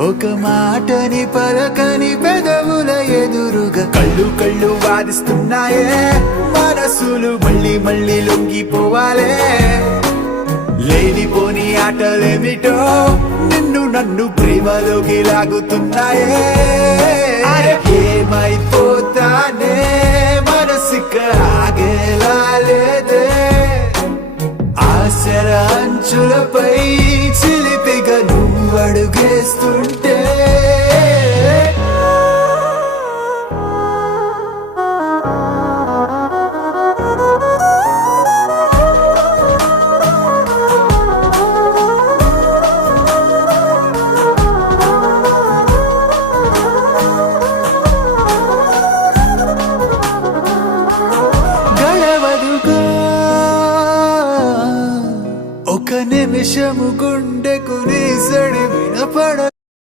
ఒక మాటని పలకని పెదవుల ఎదురుగా కళ్ళు కళ్ళు వాదిస్తున్నాయే మనసులు మళ్ళీ మళ్ళీ లొంగిపోవాలే లేనిపోని ఆటలేమిటో నిన్ను నన్ను ప్రేమలోకి లాగుతున్నాయే ఏమైపోతానే మనసిక ఆగేలా లేదే ఆశల అంచులపై చిలిపిగా నువ్వు అడుగేస్తుంటే